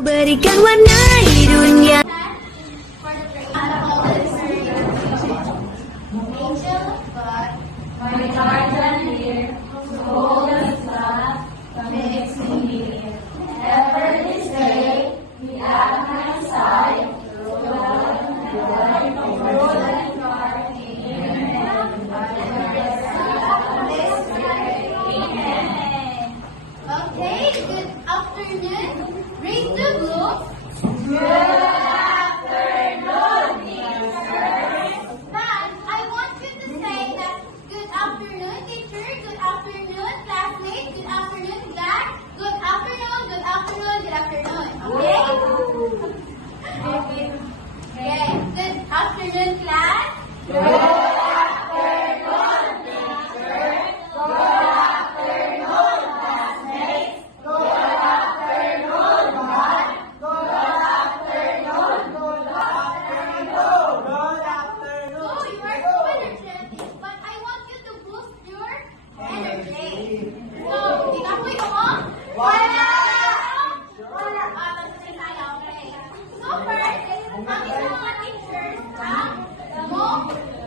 Kau berikan warna di dunia. Okay, good afternoon. Raise the blue. Good afternoon, teacher. Now, I want you to say that good afternoon, teacher. Good afternoon, classmates. Good afternoon, class. Good afternoon, good afternoon, good afternoon. Okay? Okay. Good afternoon, class. Oh, you are so energetic, but I want you to boost your energy. So, ikapoy ko mo? Wala! Wala. Tapos tayo, okay. So first, ang isang mga teachers mo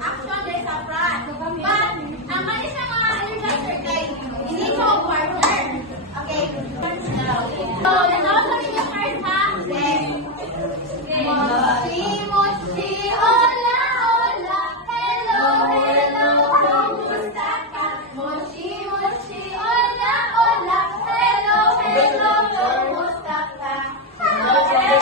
action day sa front. But, ang isang mga energizer kay hindi ko partner. Okay. So, nanood niyo first ha? Okay. Moshi, moshi, hola, hola, hello, hello, kumusta ka? Moshi, moshi, hola, hola, hello, hello, kumusta ka? Okay,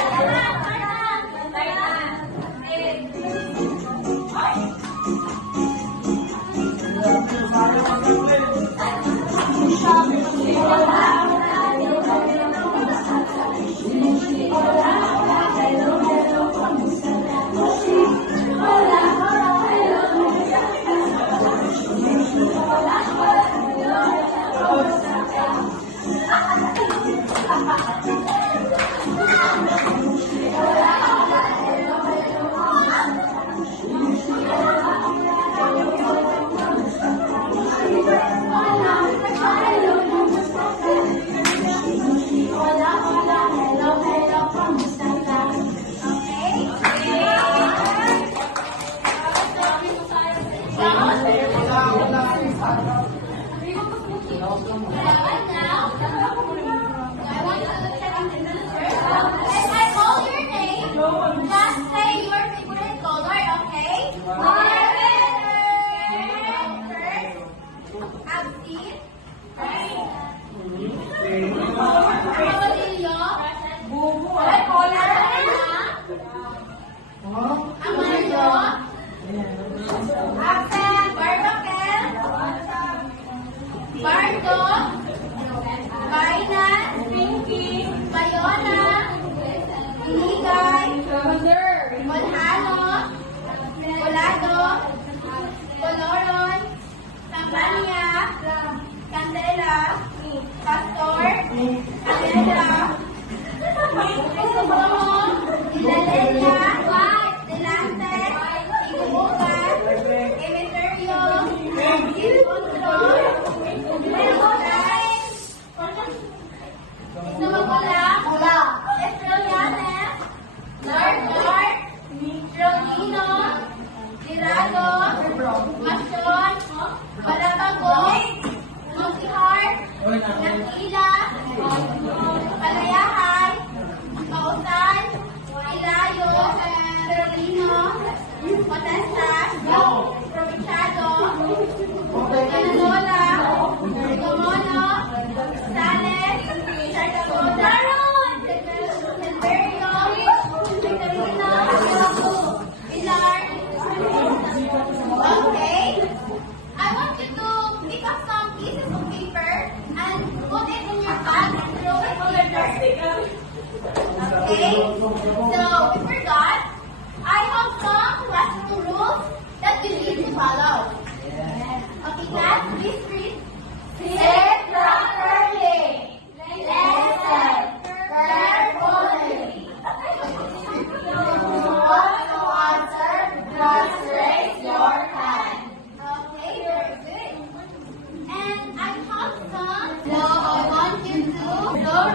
Bardo, Kainan, Pinky, Bayona, Ligay, Monhalo, Colado, Coloron, Campania, Candela, Pastor, Canela, Crisostomo, Dilalenya, Delante, Igubugan, Emeterio, Ilpondro, Nakila, Palayahay, Kausan, Ilayo, Carolino, Matanzas, Provinciado, Manalola, Gomono, Sales, Sargagoda, Silverio, Victorino, Pilar. Okay? I want you to pick up some pieces of paper and put it in your bag and throw it on your desk. Okay? So, before that, I have some classroom rules that you need to follow. Okay, class, please read. Sit properly. Listen carefully. Want to answer? Just raise your hand. Okay, very good. And I have some. So I want you to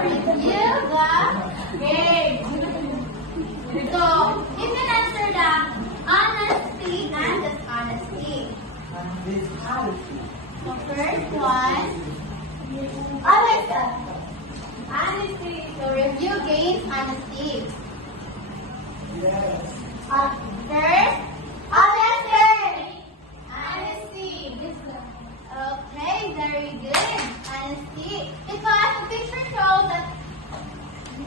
review the Okay. So, you can answer the honesty and dishonesty. So, first one. Honesty. So, review gains honesty. First, honesty. Honesty. Okay, very good. Honesty. Because the picture shows that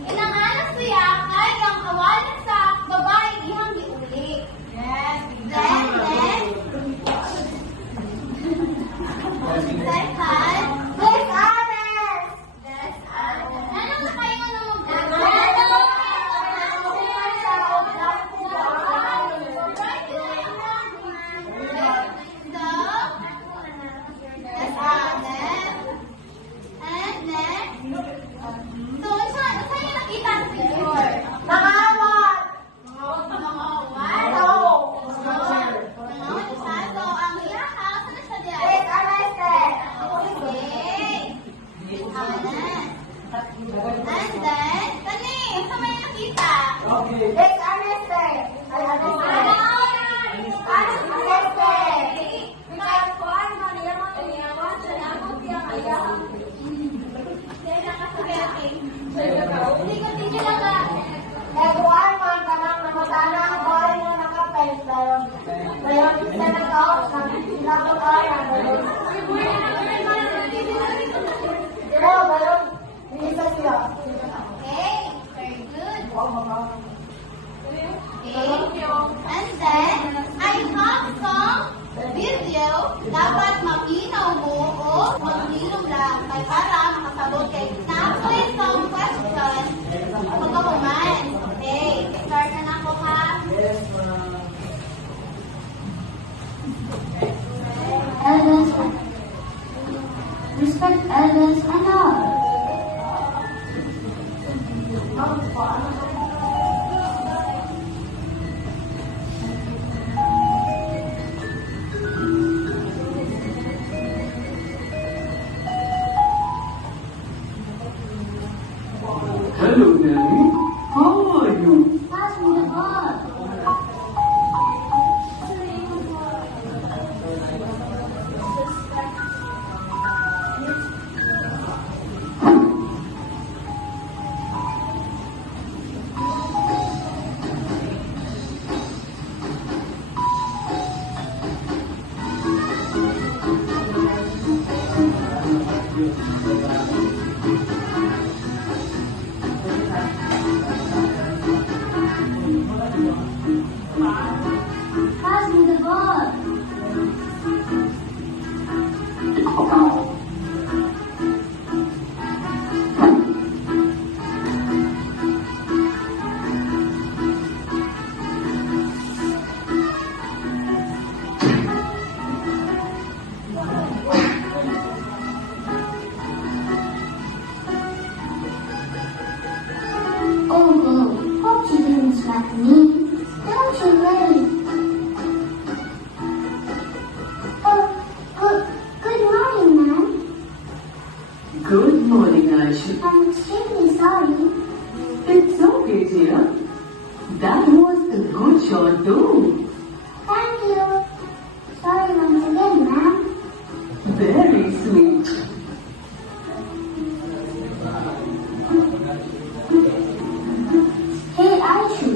inang honesty ay ang kawalan sa babae ihang giuli. Yes. Then, second, dishonest. Dishonest. Ano na kayo na Okay, very good. Okay. And then, I have some video. Dapat maminaw mo o maminaw lang kay para makasabot kay na-play some question pagkakuman. Okay, start na ako ha. Elders, respect elders and all. Hello, Nelly. How are you? Pass me the ball. Pass me the ball. Oh no, hope you didn't slap me. Don't you worry. Good morning, ma'am. Good morning, Aisha. I'm extremely sorry. It's okay, dear. That was a good shot, too. Thank you. Sorry once again, ma'am. Very sweet. Hey, Aishu.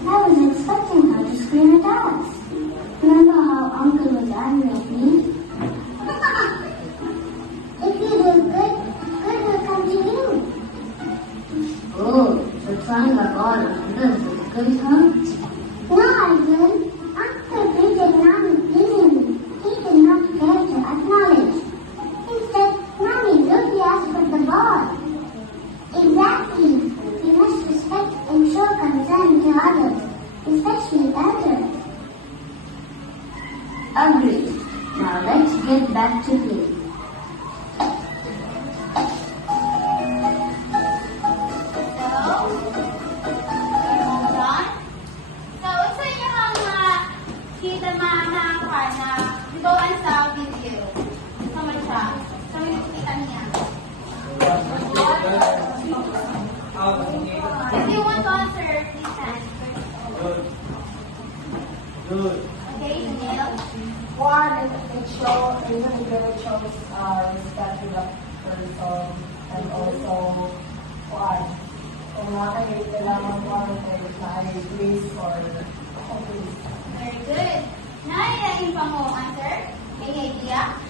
I was expecting her to scream at us. Remember how Uncle was angry at me? If you do good, good will come to you. Oh, so trying like all of this is good, huh? No, Arjun. Uncle greeted Nami pleasingly. He did not care to acknowledge. Instead, Nami rudely asked for the ball. Exactly. We must respect and show concern to others, especially elders. Agreed. Now let's get back to play. Hold on. So, sa inyo ang kita na libawan sa video. Sama siya. Sa may nakikita niya. If you want to answer, please stand. Okay, Daniel. One, it shows, even if it shows respect to the person, and also, one, kung nakakailangan mo is na ay please or please. Very good. Nailain pa mo answer? May idea?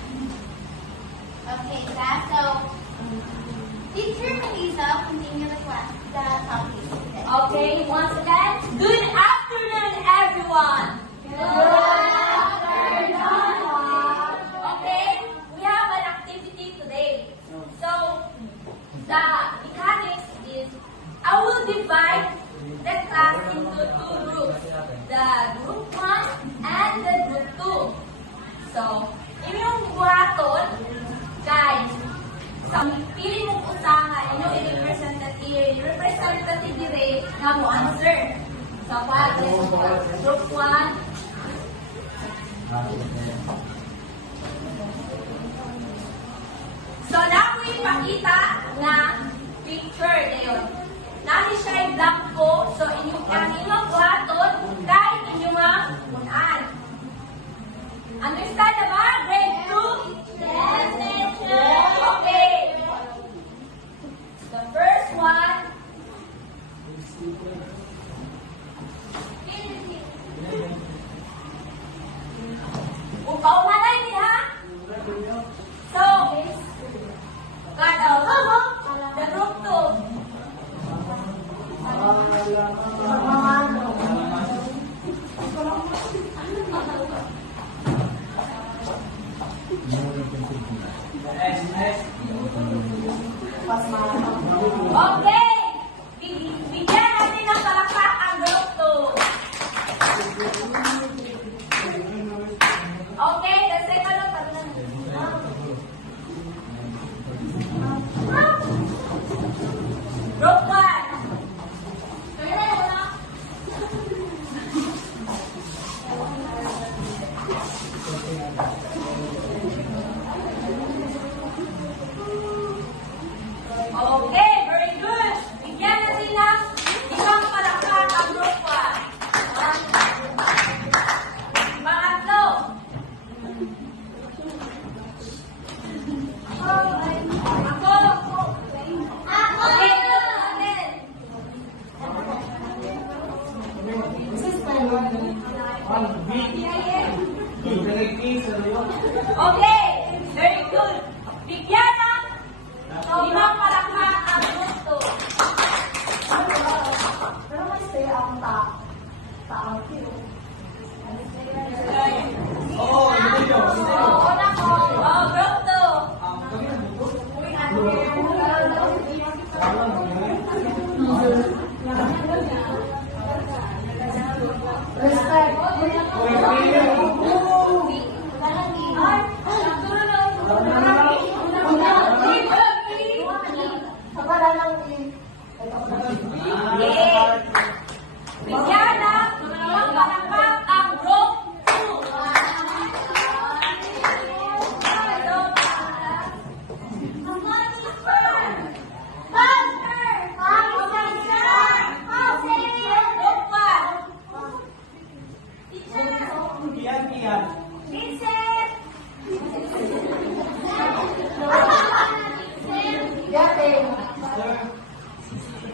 Okay, class. So, teacher Melissa, continue the class, the topic. Okay, once again, good afternoon, everyone. Good afternoon. Okay, we have an activity today. So, the mechanics is, I will divide the class into two groups, the group 1 and the group 2. So, inyong buhaton, guys, sa pili mong usahan, inyong representative dire nga mo answer. So, group 1, so, na ko ipakita na picture ngayon. Nasi siya blanco, so inyong inyong buhaton, kahit inyong unan. Understand na ba? Grade 2? Yes, teacher. Okay. The first one. Upaw manay niya. So, kada the group 2. Okay. Bigyan natin ng palakpak ang group 2. Okay, the second one. Group 1. Kaya na yun na. Okay, very good. Bigyan natin ng isang palakpak ang group 1. Pangatlo. Ako. Okay, natin. Okay, very good. Bigyan ng limang palakpak ang group 2. Pero may say ang taang cute. Oh, group 2. Respect. Sa pala ng Bigyan ng limang palakpak ang group 2.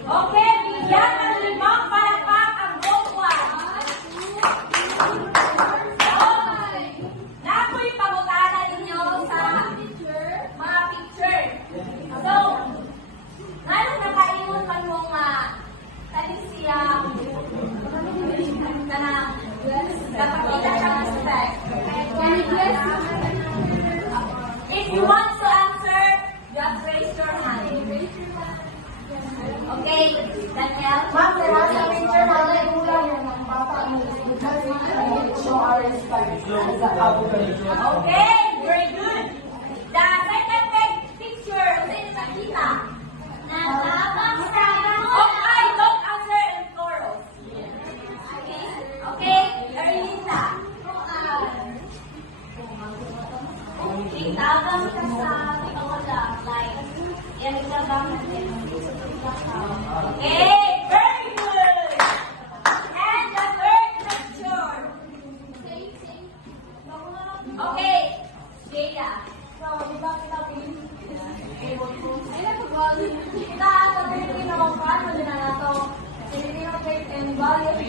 Okay, bigyan ng limang palakpak ang group 1. Na ako'y pangutanan ninyo sa mga picture. So, ngayon nakaingon pa yung talisiya kanang kapakita ng respect. If you want to answer, just raise your hand. Okay, Daniel? Ma'am, nasa picture natin kulang yung mga bata mo. Show our respect. Okay, very good. The second picture, sino sa kita? Nasabang sa Okay, don't answer in chorus. Okay, Erlinda. Tabang ka sa pangula, like, yan Okay, very good. And the third picture. Okay, Jada. So, di ba kita Kita sa Pilipino, paano din na ito? Filipino faith and values.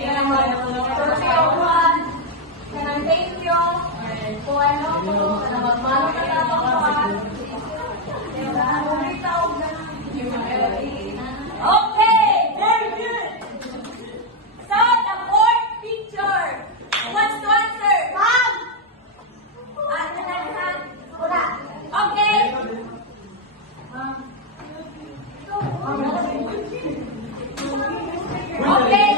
Kanang thank you. Kung ano ko, kanang magmano ka na Okay, very good. So, the fourth picture. Who wants to answer? Mom! Okay. Okay,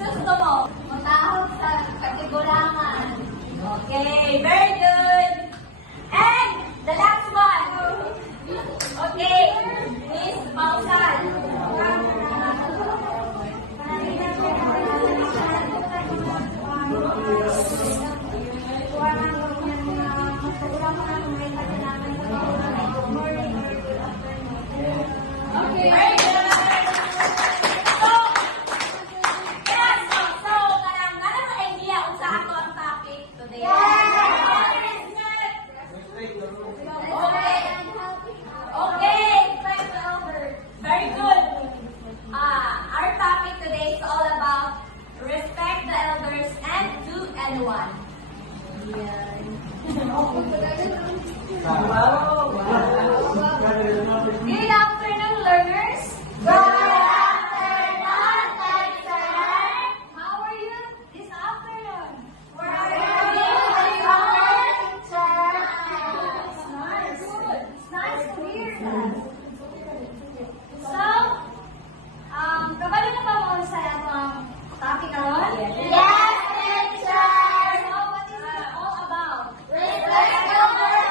gusto mo. Matahog sa katigulangan. Okay, very good. And the last one. Okay, Miss Pausan. Okay, very good. So, yes, so, kanang mo idea kung sa ato ang topic today? Okay. Okay. Very good. Our topic today is all about respect the elders and do anyone. Good afternoon, learners. Good afternoon, teacher. How are you this afternoon? Where are you? Teacher. It's nice. It's nice to hear that. So, kabalo na ba mo sa atong topic karon? Yes, teacher. So, what is it all about? Respect elders.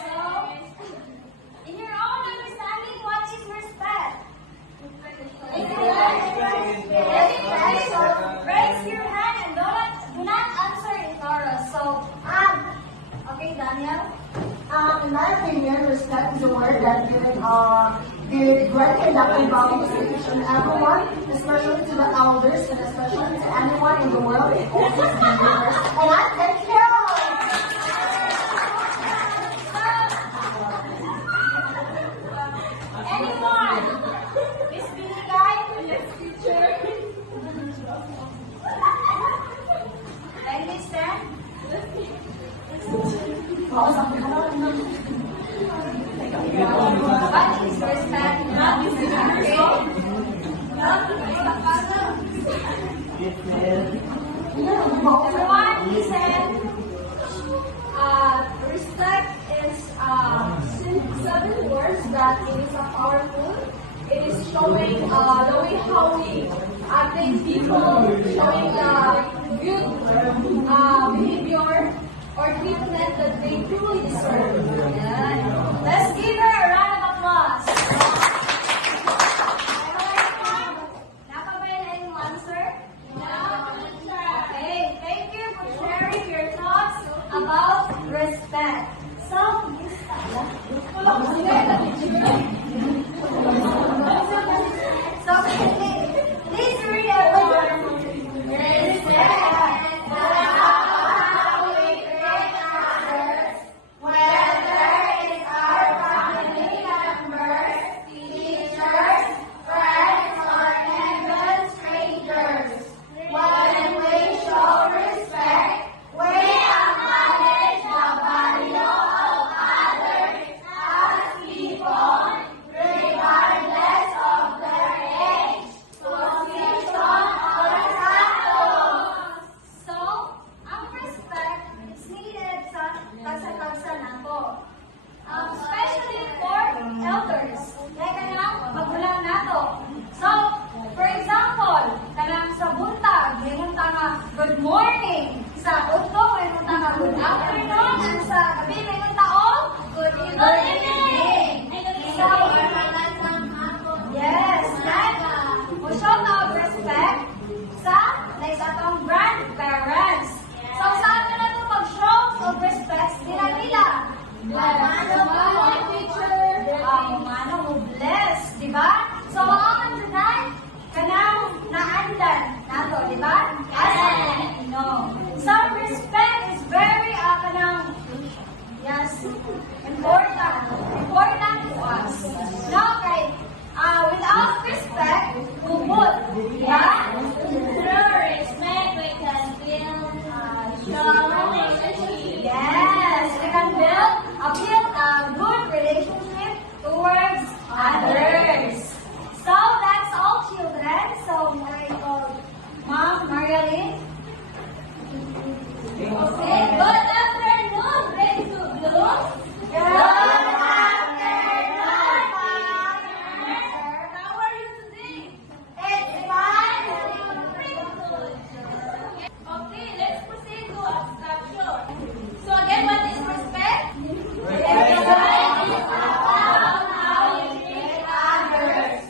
So, in your own understanding, what is respect? Raise your hand and do not answer in chorus. So, okay, Daniel. In my opinion, respect is a word that gives great conductive values to each and everyone, especially to the elders and especially to anyone in the world. And I thank you. Anyone? Miss Billy Guy? Yes, teacher. Kindly stand. What is respect? Everyone, listen. Respect is 7 words that it is a powerful. It is showing the way how we treat people, showing the good behavior or treatment that they truly deserve. Yeah. Let's give her a round of applause. Nakabay na yung answer? No, teacher. Okay, thank you for sharing your thoughts about respect. So, please read everyone. Respect. Whether it's our family members, teachers, friends, or even strangers. When we show respect, we acknowledge the value of others as people others. So that's all, children. So I call Mom Marilyn. Okay, good afternoon, grade 2 Bloom. Good afternoon, how are you today? It's fine. Okay, let's proceed to abstraction. So again, what is respect? Respect is about how you treat others.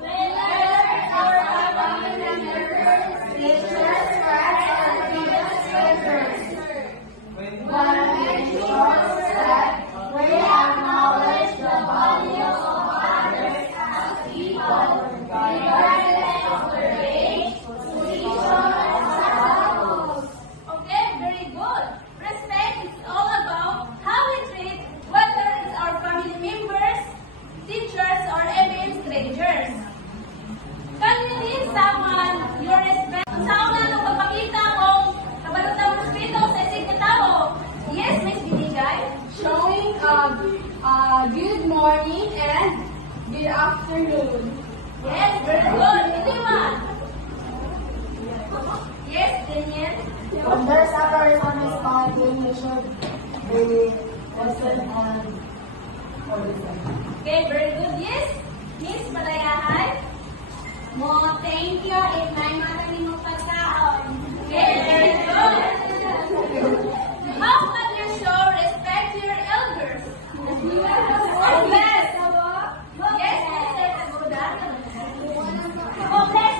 We learn our family members, teachers, friends, and even strangers. When we show respect, we acknowledge the value of others as people, regardless of their age, position, and status. Okay, very good. Respect is all about how we treat whether it's our family members, teachers, or even strangers. Can you give someone your respect? Kung saan na nagpapakita kung kabalot ng respeto sa isang katao? Yes, Miss Binigay. Showing good morning and good afternoon. Yes, very good. Anyone? Yes, Daniel. When there's a person who's talking, you should be listen and listen. Okay, very good. Yes, Miss Palayahan. Mo, thank you. If my mother ni mo pagkaon. Okay, very good. How can you show respect to your elders? Oh, yes. Yes, Mr. Aguda. Oh, bless.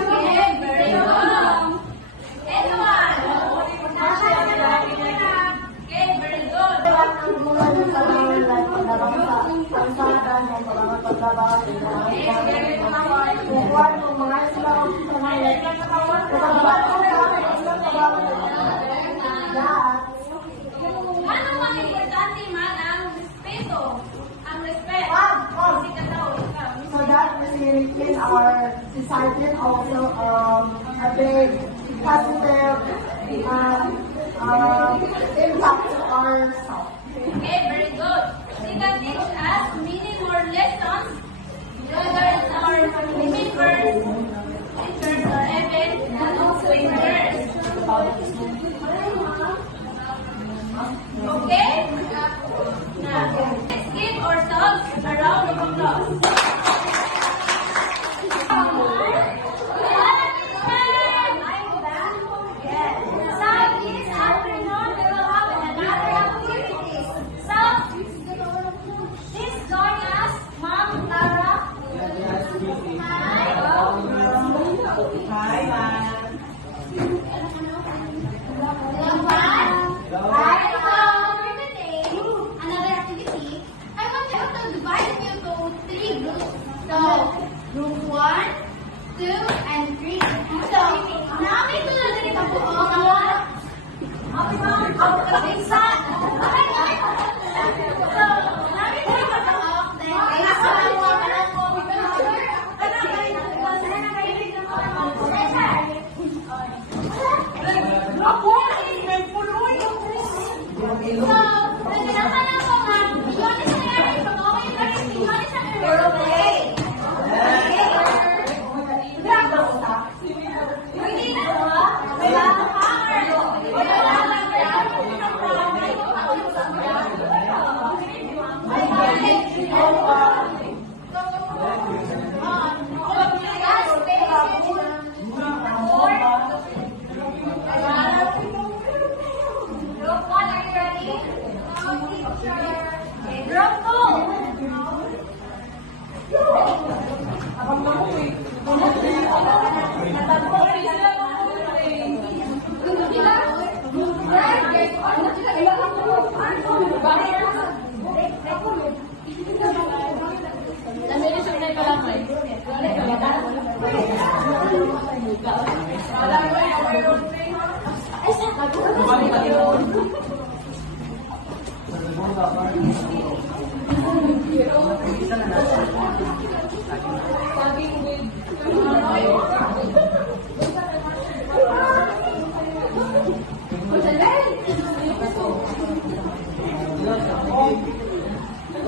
Okay, very good. Anyone? Okay, very good. Ano ang importante man ang respeto? Ang respect. Kasi katao, ikaw. So that is our society also a big positive impact to ourselves. Okay, very good. They can teach us many more lessons, whether it's our family members, teachers, or even strangers. Okay? Now, let's give ourselves a round of applause. Yes. So, this afternoon, we will have another activity. So, please join us, Mom Tara. Alright, so for today, another activity, I want you to divide you into 3 groups. So, group 1, 2, and 3. So, namin ko na rin ito po ang kapisa. So, namin ko rin ito Group 1, are you ready? Okay, group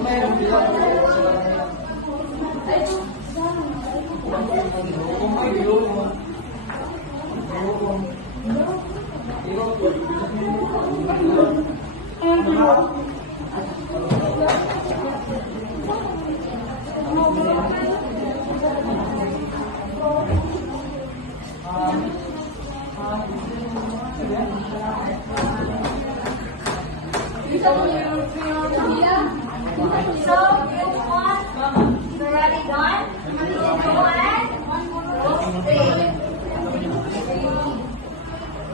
Mayroon So, group 1, you already done? Group 1, group 3.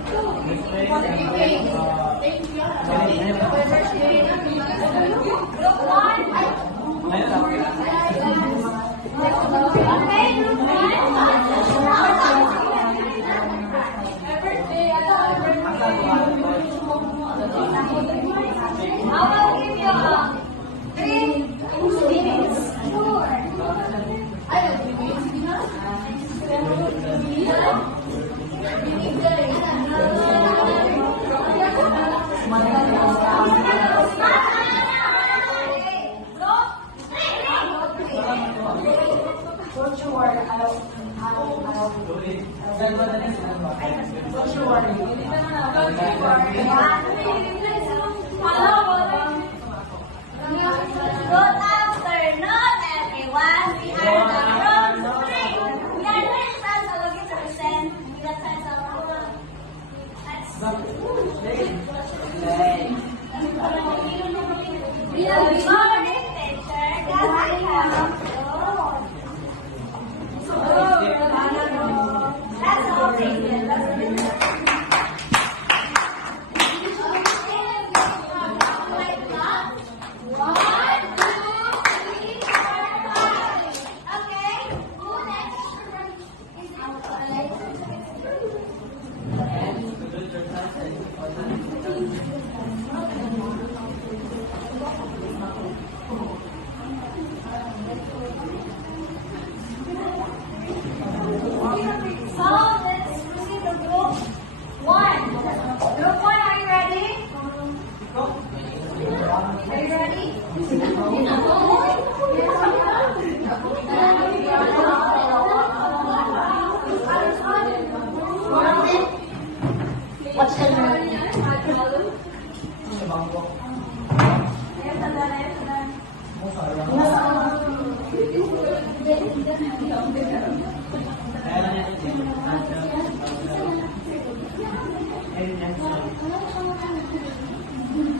Group 1. Okay, group 1. I will give you 3 minutes. Don't you worry, I'll don't you worry. Good afternoon, everyone. We are the group 3. We are doing sociology to present the sense of Good morning, teacher. Can I help you? That's all, thank you. So let's proceed to group 1. Group 1, are you ready? Are you ready? What's the name?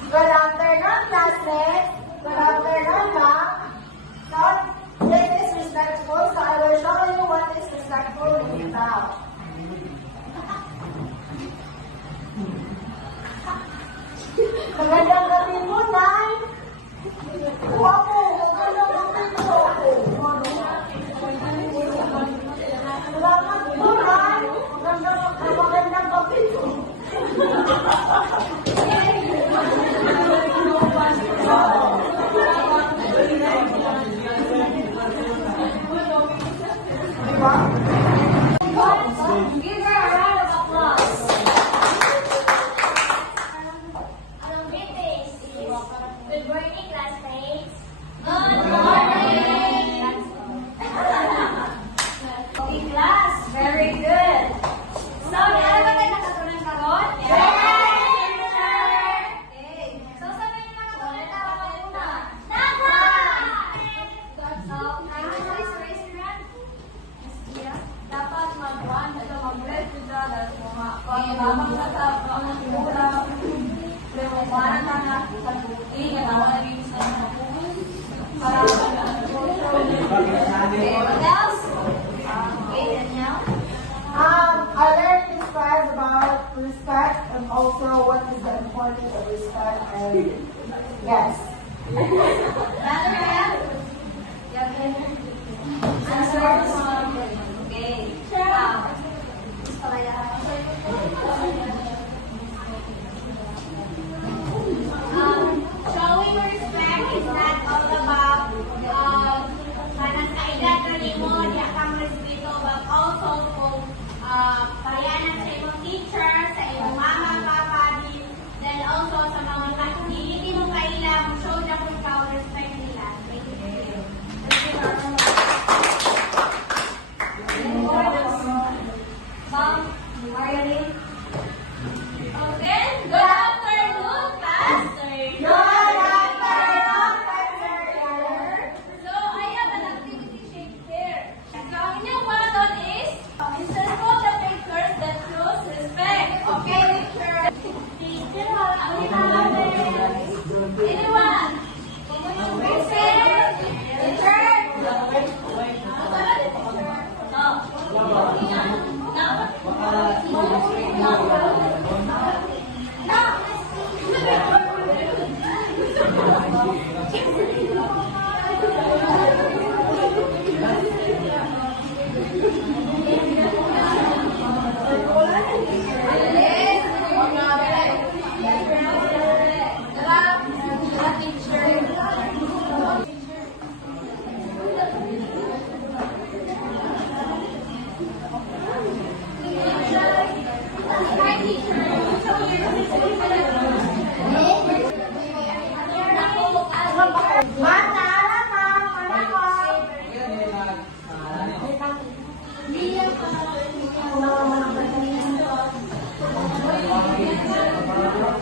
Good afternoon, classmates. Good afternoon, ma'am. Now, this is respectful, so I will show you what is respectful in now. Magandang gabi po, Nay. Wapo, magandang gabi po. Salamat po, Nay. Magandang gabi po. Give her a round of applause. Greetings. Good morning, classmates. Good morning. Okay, class. Very good. So, meron ba tayo nakatunan karon? Yes! Okay. So, sabi niyo nakatunan na ako muna. Naka! So, please raise your hand. Dapat mag-one, ito mag-red kita, dahil lamang sa tapos ng mura. Pero parang ka na sa buti, ganawa na rin sa para okay, what else? Okay, and now? I learned these facts about respect and also what is the importance of respect and yes. Another hand? Yeah, okay. Answers? Okay. Showing respect is not all about kanang kaedad mo, di akang respeto, but also kung payanan sa imong teacher, sa imong mama, papa, then also sa mga hindi mo kailang show na kung ikaw respect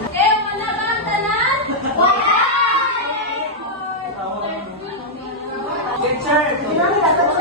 Okay, wala ba ang tanan? Wala! Hindi namin dapat